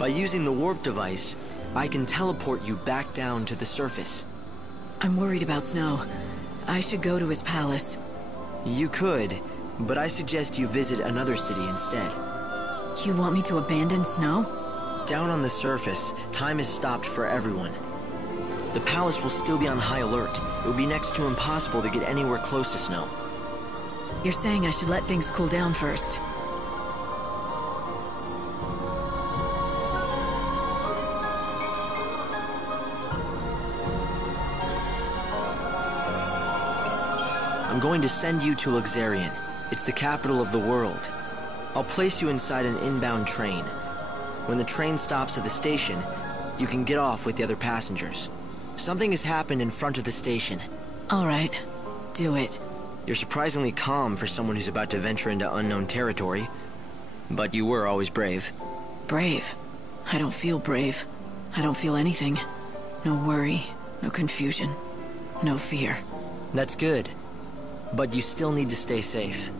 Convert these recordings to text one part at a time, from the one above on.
By using the warp device, I can teleport you back down to the surface. I'm worried about Snow. I should go to his palace. You could, but I suggest you visit another city instead. You want me to abandon Snow? Down on the surface, time is stopped for everyone. The palace will still be on high alert. It will be next to impossible to get anywhere close to Snow. You're saying I should let things cool down first. I'm going to send you to Luxarian. It's the capital of the world. I'll place you inside an inbound train. When the train stops at the station, you can get off with the other passengers. Something has happened in front of the station. All right, do it. You're surprisingly calm for someone who's about to venture into unknown territory. But you were always brave. Brave? I don't feel brave. I don't feel anything. No worry, no confusion, no fear. That's good. But you still need to stay safe.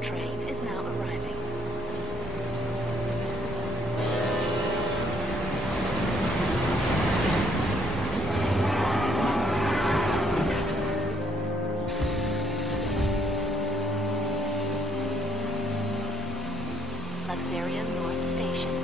Train is now arriving. Luxarian North Station.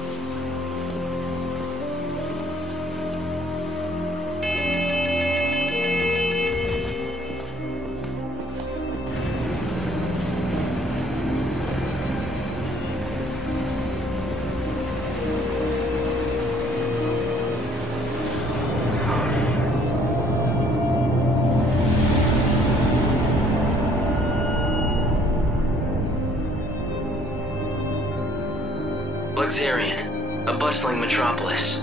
Luxarian, a bustling metropolis,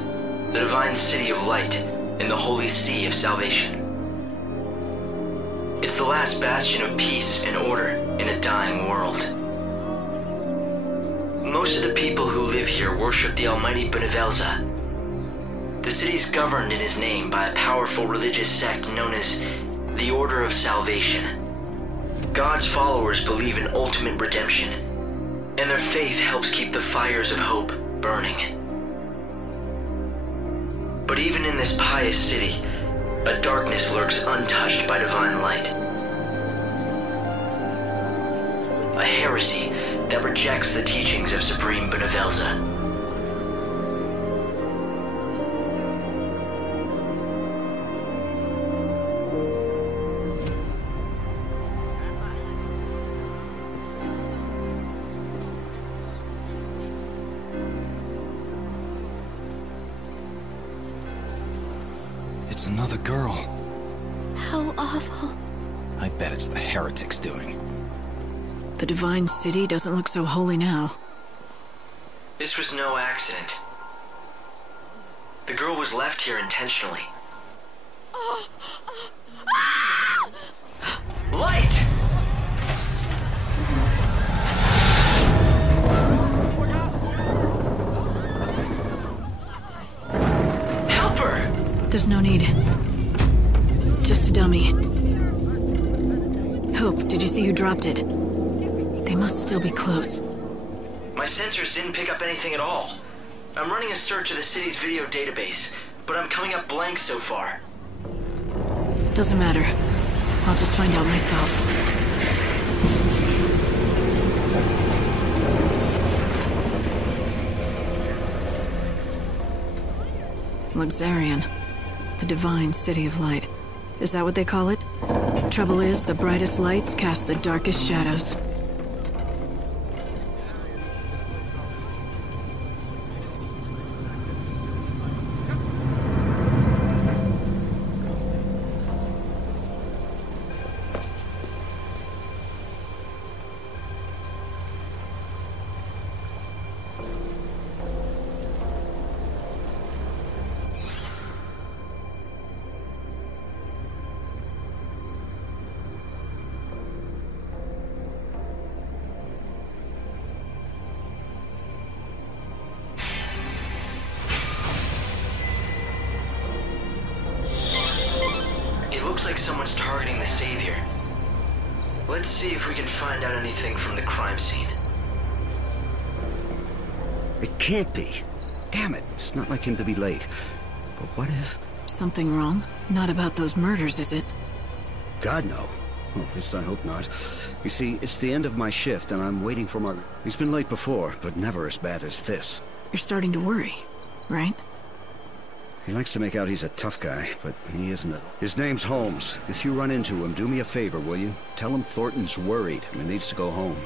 the divine city of light and the holy sea of salvation. It's the last bastion of peace and order in a dying world. Most of the people who live here worship the almighty Benevelza. The city is governed in his name by a powerful religious sect known as the Order of Salvation. God's followers believe in ultimate redemption, and their faith helps keep the fires of hope burning. But even in this pious city, a darkness lurks untouched by divine light. A heresy that rejects the teachings of Supreme Benevelza. It's another girl. How awful. I bet it's the heretics doing. The divine city doesn't look so holy now. This was no accident. The girl was left here intentionally. Light! Help her! There's no need. Just a dummy. Hope, did you see who dropped it? They must still be close. My sensors didn't pick up anything at all. I'm running a search of the city's video database, but I'm coming up blank so far. Doesn't matter. I'll just find out myself. Luxarian. The divine city of light. Is that what they call it? Trouble is, the brightest lights cast the darkest shadows. like someone's targeting the Savior. Let's see if we can find out anything from the crime scene. It can't be. Damn it, it's not like him to be late. But what if... Something wrong? Not about those murders, is it? God, no. Well, at least I hope not. You see, it's the end of my shift, and I'm waiting for my... He's been late before, but never as bad as this. You're starting to worry, right? He likes to make out he's a tough guy, but he isn't. His name's Holmes. If you run into him, do me a favor, will you? Tell him Thornton's worried and needs to go home.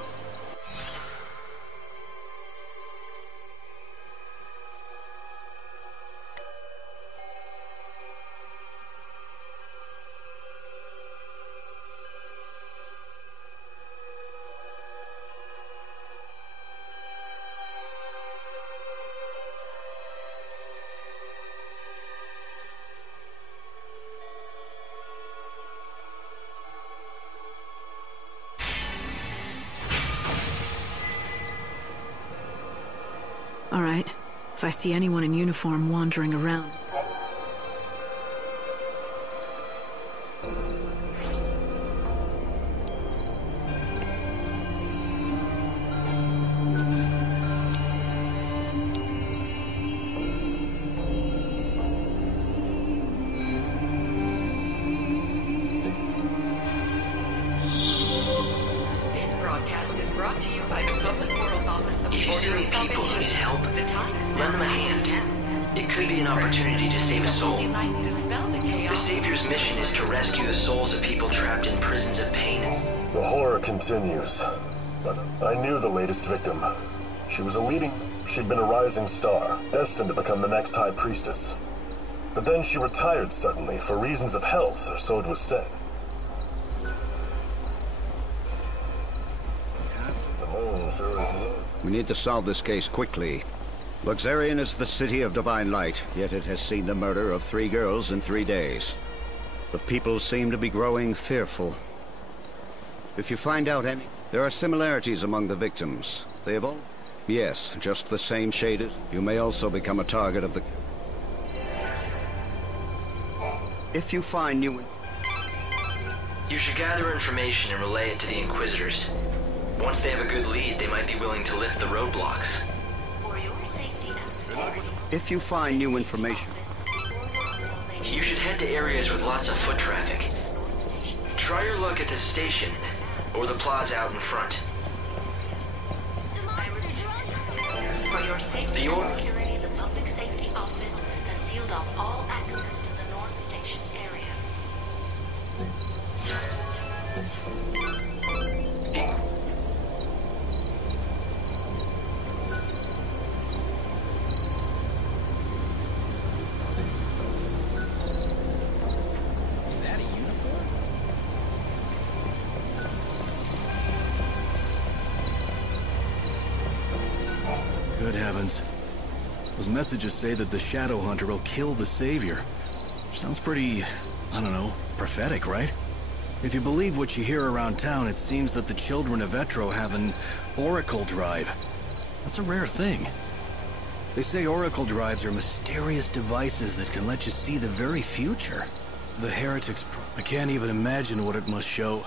All right. If I see anyone in uniform wandering around... This broadcast is brought to you by the Public World Office of If you see any people who need help, lend them a hand. It could be an opportunity to save a soul. The Savior's mission is to rescue the souls of people trapped in prisons of pain. The horror continues. But I knew the latest victim. She was a leading... She'd been a rising star, destined to become the next High Priestess. But then she retired suddenly, for reasons of health, or so it was said. The moon sure is low. We need to solve this case quickly. Luxarian is the city of divine light, yet it has seen the murder of 3 girls in 3 days. The people seem to be growing fearful. If you find out any... There are similarities among the victims. They have all... Yes, just the same shaded. You may also become a target of the... If you find new... You should gather information and relay it to the Inquisitors. Once they have a good lead, they might be willing to lift the roadblocks. For your safety and If you find new information... You should head to areas with lots of foot traffic. Try your luck at the station, or the plaza out in front. for your safety The order. and security, the Public Safety Office has sealed off all access to the North Station area. Is that a uniform? Good heavens. Those messages say that the Shadow Hunter will kill the Savior. Sounds pretty, I don't know, prophetic, right? If you believe what you hear around town, it seems that the children of Etro have an Oracle Drive. That's a rare thing. They say Oracle Drives are mysterious devices that can let you see the very future. The Heretics... I can't even imagine what it must show.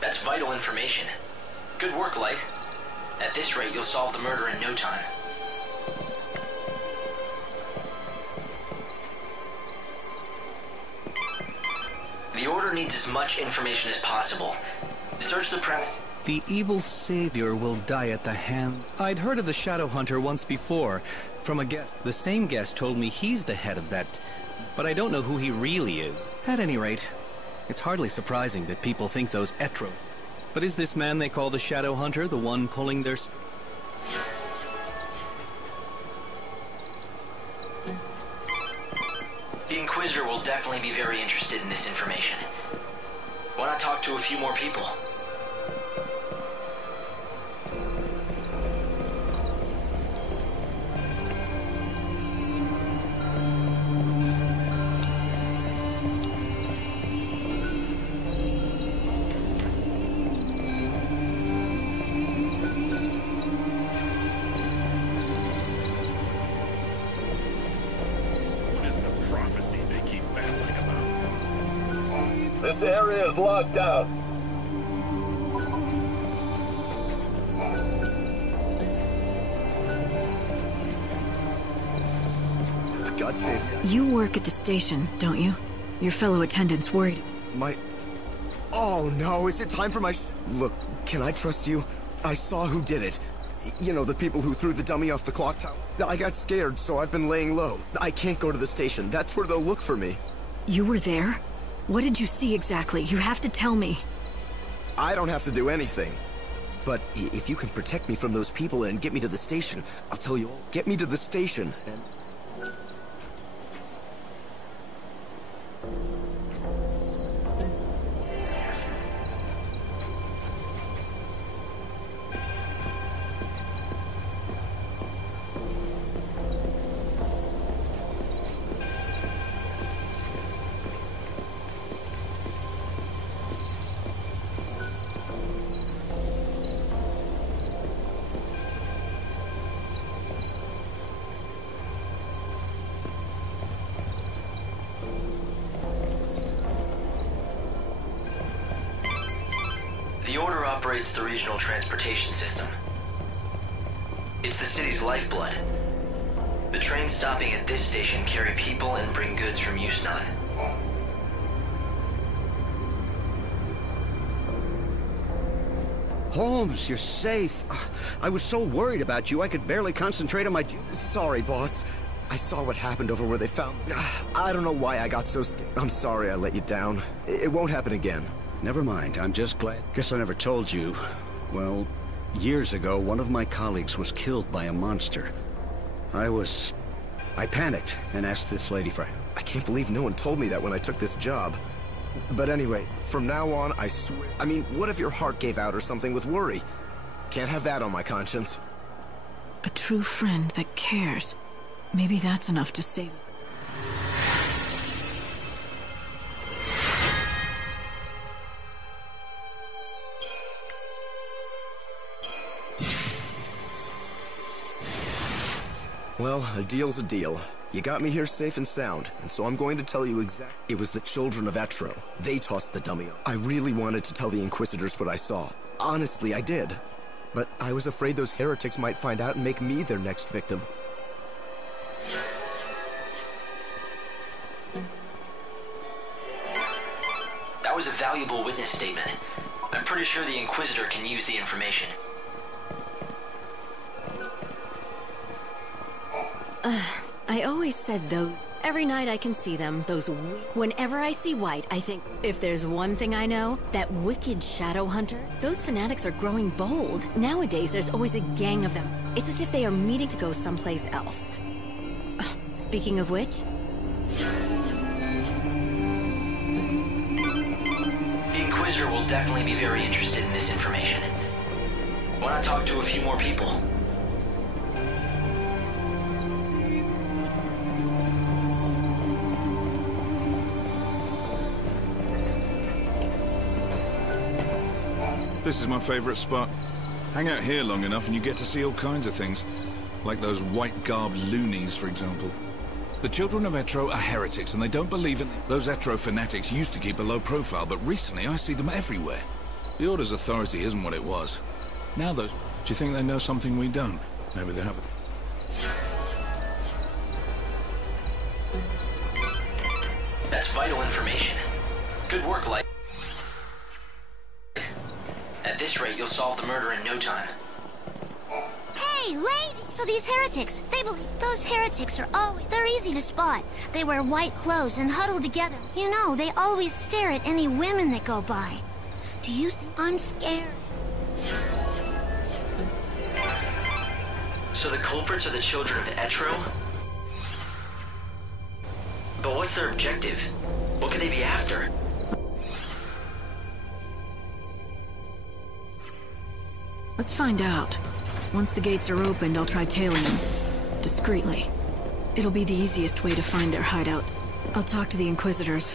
That's vital information. Good work, Light. At this rate, you'll solve the murder in no time. The Order needs as much information as possible. Search the premise. The evil savior will die at the hand. I'd heard of the Shadow Hunter once before, from a guest. The same guest told me he's the head of that, but I don't know who he really is. At any rate, it's hardly surprising that people think those Etro. But is this man they call the Shadow Hunter the one pulling their... The Inquisitor will definitely be very interested in this information. Why not talk to a few more people? This area is locked down. God save me. You work at the station, don't you? Your fellow attendants worried. Oh no, is it time for my Look, can I trust you? I saw who did it. You know, the people who threw the dummy off the clock tower. I got scared, so I've been laying low. I can't go to the station. That's where they'll look for me. You were there? What did you see exactly? You have to tell me. I don't have to do anything. But if you can protect me from those people and get me to the station, I'll tell you all. Get me to the station and... The Order operates the regional transportation system. It's the city's lifeblood. The trains stopping at this station carry people and bring goods from Yusnan. Holmes, you're safe. I was so worried about you, I could barely concentrate on my duties. Sorry, boss. I saw what happened over where they found... I don't know why I got so scared. I'm sorry I let you down. It won't happen again. Never mind, I'm just glad. Guess I never told you. Well, years ago, one of my colleagues was killed by a monster. I panicked and asked this lady for help. I can't believe no one told me that when I took this job. But anyway, from now on, I swear... I mean, what if your heart gave out or something with worry? Can't have that on my conscience. A true friend that cares. Maybe that's enough to save it. Well, a deal's a deal. You got me here safe and sound, and so I'm going to tell you exactly. It was the children of Etro. They tossed the dummy up. I really wanted to tell the Inquisitors what I saw. Honestly, I did. But I was afraid those heretics might find out and make me their next victim. That was a valuable witness statement. I'm pretty sure the Inquisitor can use the information. I always said those. Every night I can see them, Whenever I see white, I think, if there's one thing I know, that wicked shadow hunter, those fanatics are growing bold. Nowadays, there's always a gang of them. It's as if they are meeting to go someplace else. Speaking of which... The Inquisitor will definitely be very interested in this information. Why not talk to a few more people? This is my favorite spot. Hang out here long enough and you get to see all kinds of things. Like those white-garbed loonies, for example. The children of Etro are heretics and they don't believe in... Those Etro fanatics used to keep a low profile, but recently I see them everywhere. The Order's authority isn't what it was. Now those... Do you think they know something we don't? Maybe they haven't. That's vital information. Good work, Light. At this rate, you'll solve the murder in no time. Hey, lady! So these heretics, they believe those heretics are they're easy to spot. They wear white clothes and huddle together. You know, they always stare at any women that go by. Do you think I'm scared? So the culprits are the children of Etro? But what's their objective? What could they be after? Let's find out. Once the gates are opened, I'll try tailing them. Discreetly. It'll be the easiest way to find their hideout. I'll talk to the Inquisitors.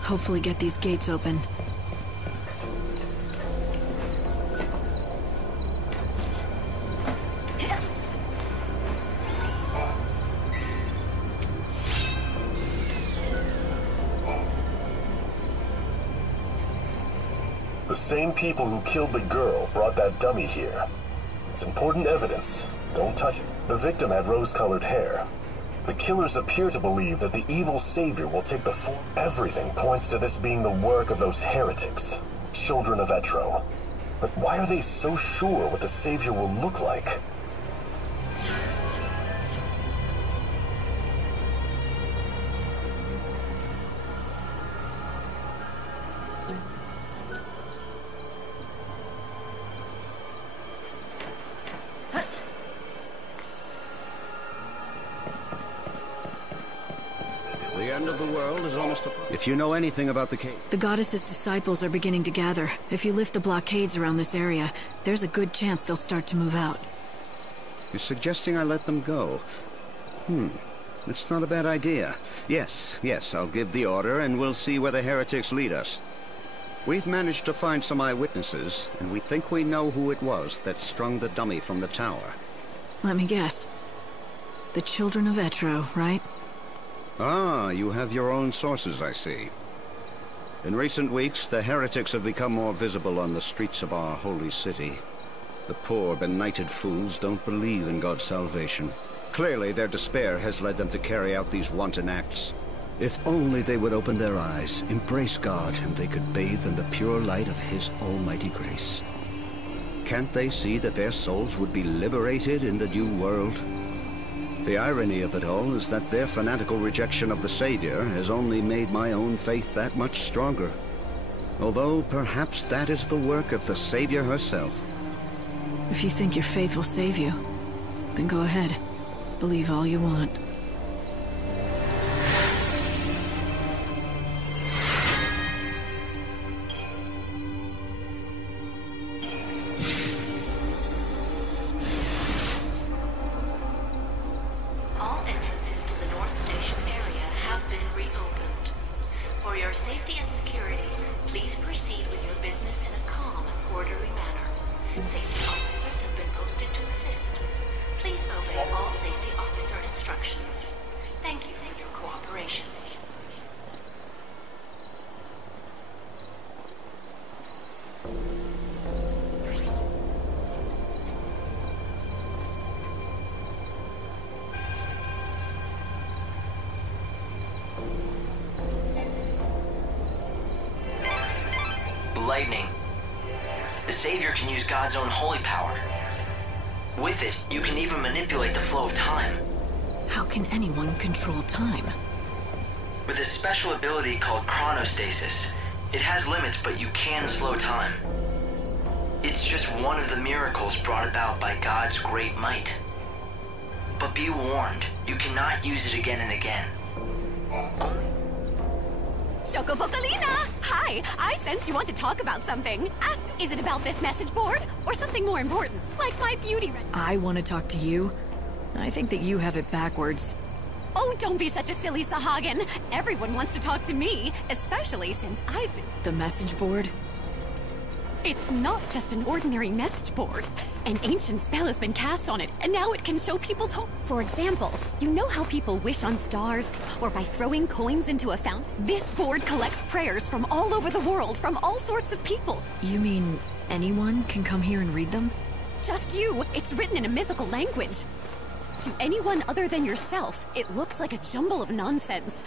Hopefully get these gates open. The same people who killed the girl brought that dummy here. It's important evidence. Don't touch it. The victim had rose-colored hair. The killers appear to believe that the evil savior will take the form. Everything points to this being the work of those heretics, children of Etro. But why are they so sure what the savior will look like? If you know anything about the cave... The goddess's disciples are beginning to gather. If you lift the blockades around this area, there's a good chance they'll start to move out. You're suggesting I let them go? It's not a bad idea. Yes, I'll give the order and we'll see where the heretics lead us. We've managed to find some eyewitnesses, and we think we know who it was that strung the dummy from the tower. Let me guess. The children of Etro, right? Ah, you have your own sources, I see. In recent weeks, the heretics have become more visible on the streets of our holy city. The poor, benighted fools don't believe in God's salvation. Clearly, their despair has led them to carry out these wanton acts. If only they would open their eyes, embrace God, and they could bathe in the pure light of His almighty grace. Can't they see that their souls would be liberated in the new world? The irony of it all is that their fanatical rejection of the Savior has only made my own faith that much stronger. Although perhaps that is the work of the Savior herself. If you think your faith will save you, then go ahead. Believe all you want. All entrances to the North Station area have been reopened. For your safety and security, please proceed with your business in a calm and orderly manner. Safety officers have been posted to assist. Please obey all safety officer instructions. Thank you for your cooperation. Lightning. The Savior can use God's own holy power. With it, you can even manipulate the flow of time. How can anyone control time? With a special ability called chronostasis, it has limits, but you can slow time. It's just one of the miracles brought about by God's great might. But be warned, you cannot use it again and again. Chocobocolina! Hi! I sense you want to talk about something. Ask, is it about this message board? Or something more important, like my beauty I want to talk to you? I think that you have it backwards. Oh, don't be such a silly Sahagin. Everyone wants to talk to me, especially since I've been... The message board? It's not just an ordinary message board. An ancient spell has been cast on it, and now it can show people's hope. For example, you know how people wish on stars, or by throwing coins into a fountain? This board collects prayers from all over the world, from all sorts of people. You mean anyone can come here and read them? Just you. It's written in a mythical language. To anyone other than yourself, it looks like a jumble of nonsense.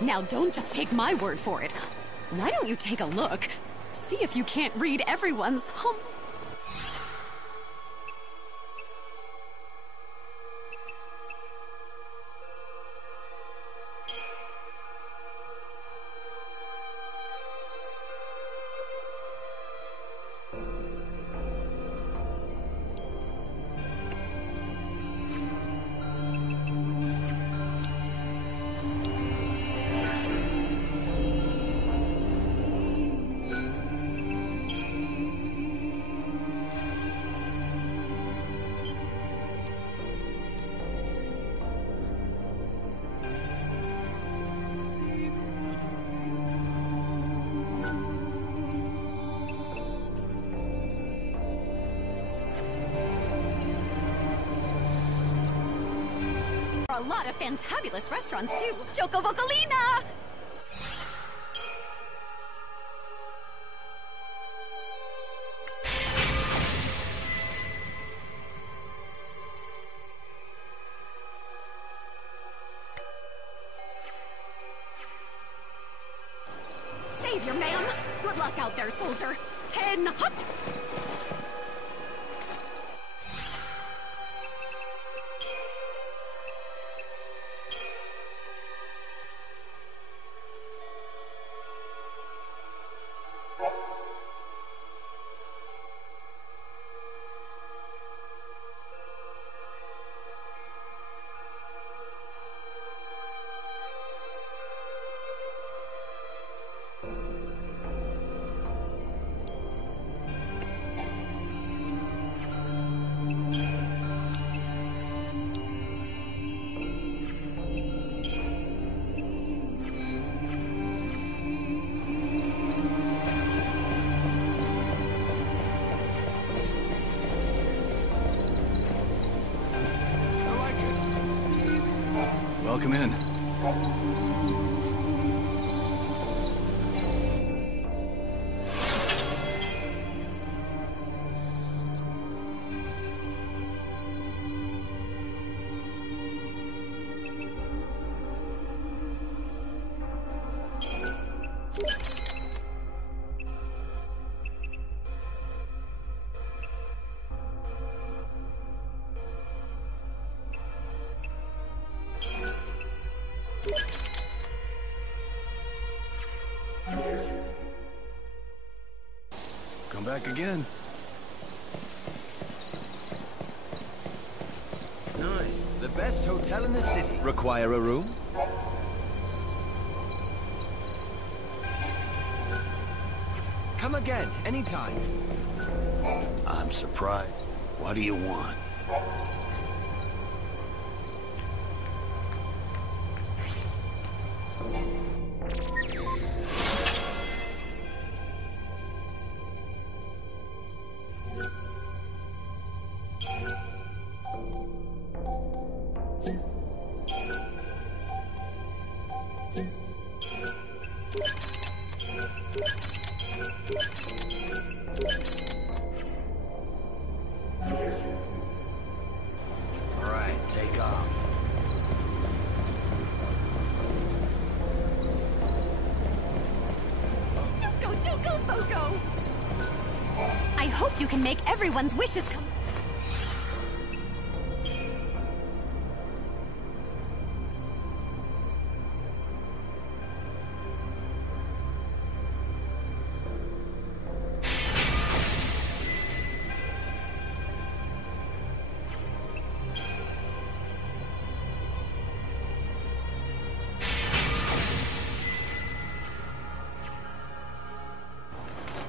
Now don't just take my word for it. Why don't you take a look? See if you can't read everyone's hum... lot of fantabulous restaurants, too. Choco Bocolina! Savior, ma'am! Good luck out there, soldier! 10 hot! Welcome in. Come back again. Nice. The best hotel in the city. Require a room? Come again, anytime. I'm surprised. What do you want? Take off. Choco Foco! I hope you can make everyone's wishes come.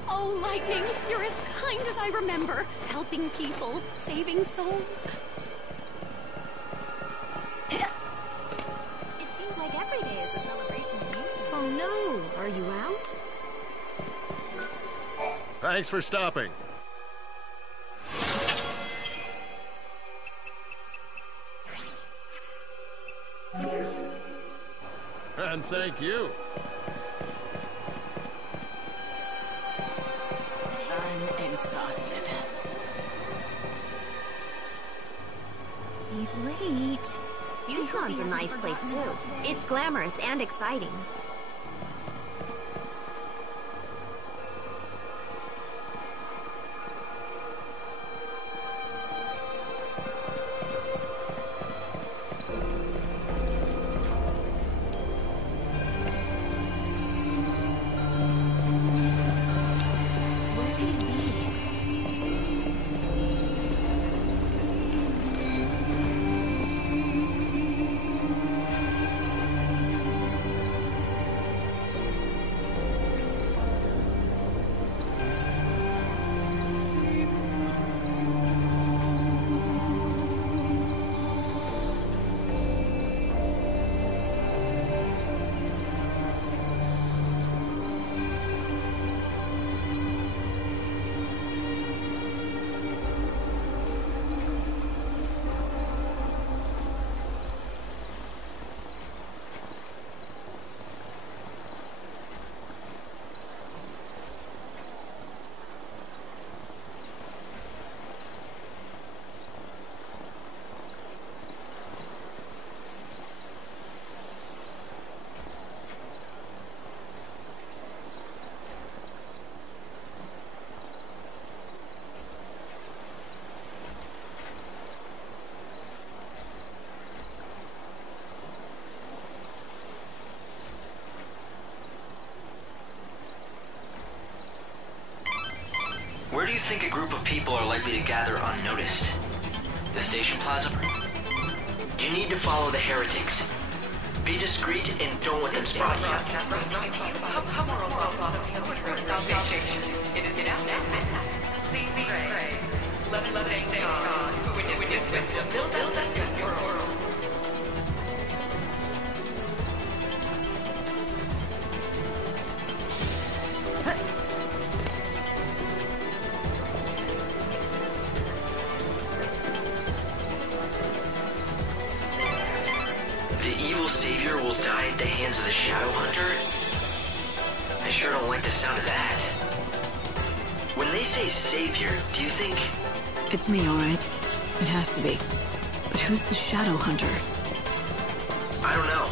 Oh, Lightning, you're as kind as I remember. Helping people, saving souls. It seems like every day is a celebration of you. Oh no, are you out? Thanks for stopping. And thank you. I'm exhausted. He's late. Yukon's a nice place, too. It's glamorous and exciting. you think a group of people are likely to gather unnoticed? The station plaza? You need to follow the heretics. Be discreet and don't let them spot you. Savior will die at the hands of the Shadow Hunter? I sure don't like the sound of that. When they say Savior, do you think... It's me, alright. It has to be. But who's the Shadow Hunter? I don't know.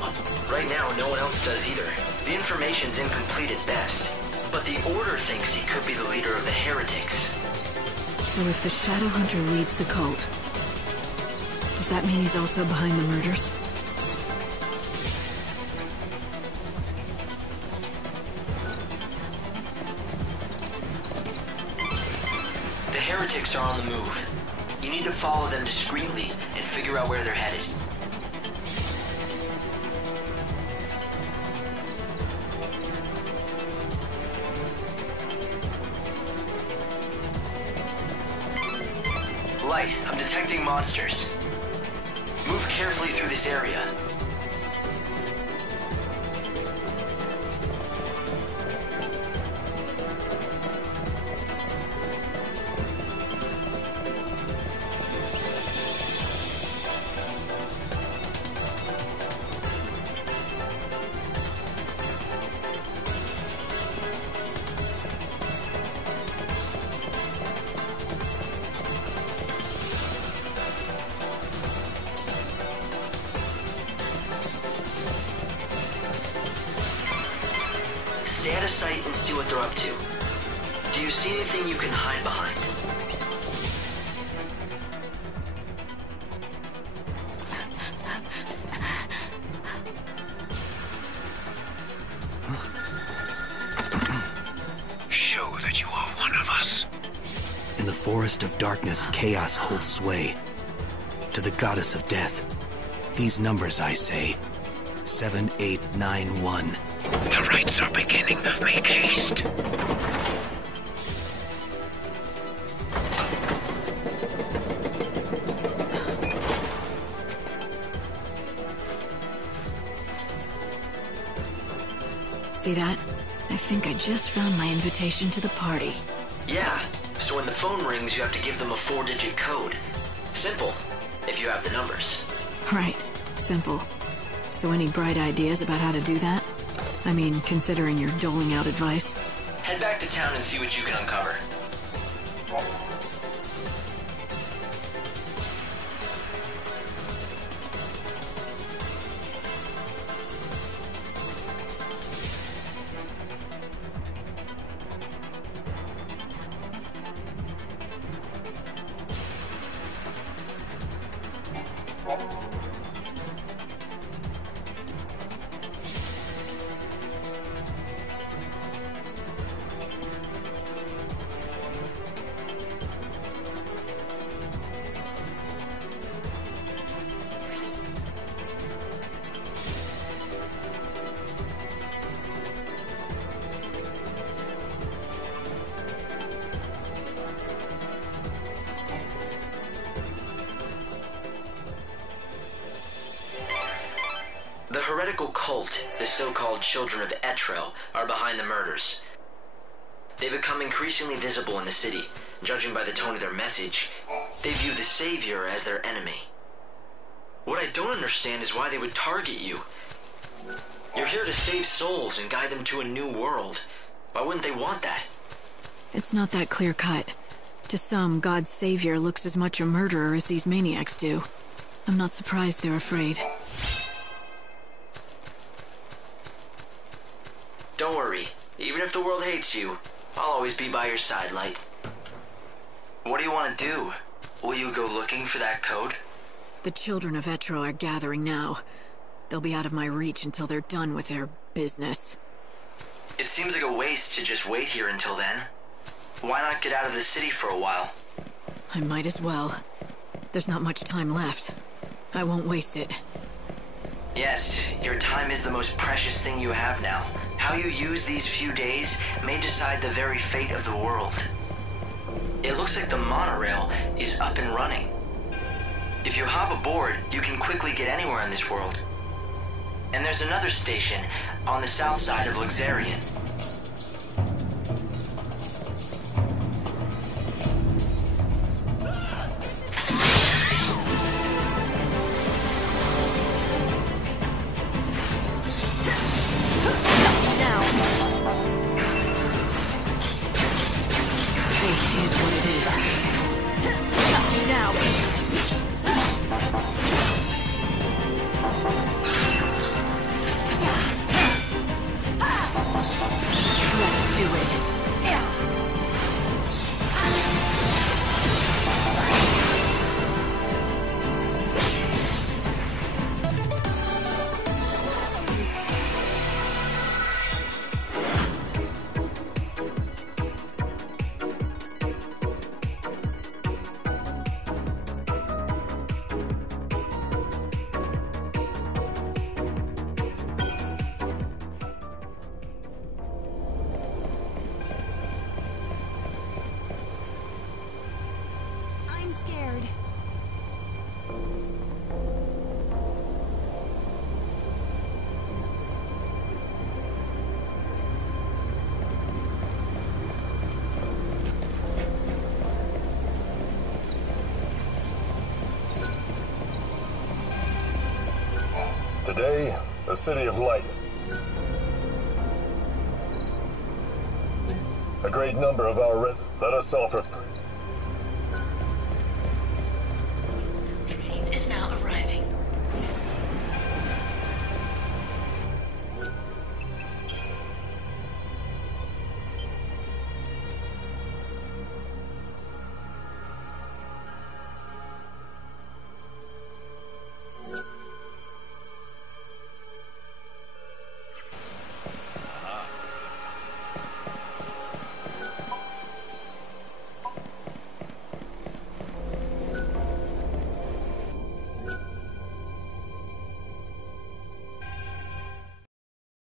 Right now, no one else does either. The information's incomplete at best. But the Order thinks he could be the leader of the heretics. So if the Shadow Hunter leads the cult, does that mean he's also behind the murders? Heretics are on the move. You need to follow them discreetly and figure out where they're headed. Light, I'm detecting monsters. Move carefully through this area. Stay out of sight and see what they're up to. Do you see anything you can hide behind? Show that you are one of us. In the forest of darkness, chaos holds sway. To the goddess of death, these numbers I say. 7891. The rites are beginning. Make haste. See that? I think I just found my invitation to the party. Yeah, so when the phone rings, you have to give them a 4-digit code. Simple, if you have the numbers. Right, simple. So any bright ideas about how to do that? I mean, considering you're doling out advice. Head back to town and see what you can uncover. The heretical cult, the so-called Children of Etro, are behind the murders. They become increasingly visible in the city. Judging by the tone of their message, they view the Savior as their enemy. What I don't understand is why they would target you. You're here to save souls and guide them to a new world. Why wouldn't they want that? It's not that clear-cut. To some, God's Savior looks as much a murderer as these maniacs do. I'm not surprised they're afraid. Don't worry. Even if the world hates you, I'll always be by your side, Light. What do you want to do? Will you go looking for that code? The Children of Etro are gathering now. They'll be out of my reach until they're done with their business. It seems like a waste to just wait here until then. Why not get out of the city for a while? I might as well. There's not much time left. I won't waste it. Yes, your time is the most precious thing you have now. How you use these few days may decide the very fate of the world. It looks like the monorail is up and running. If you hop aboard, you can quickly get anywhere in this world. And there's another station on the south side of Luxarian. Today, the City of Light. A great number of our residents. Let us offer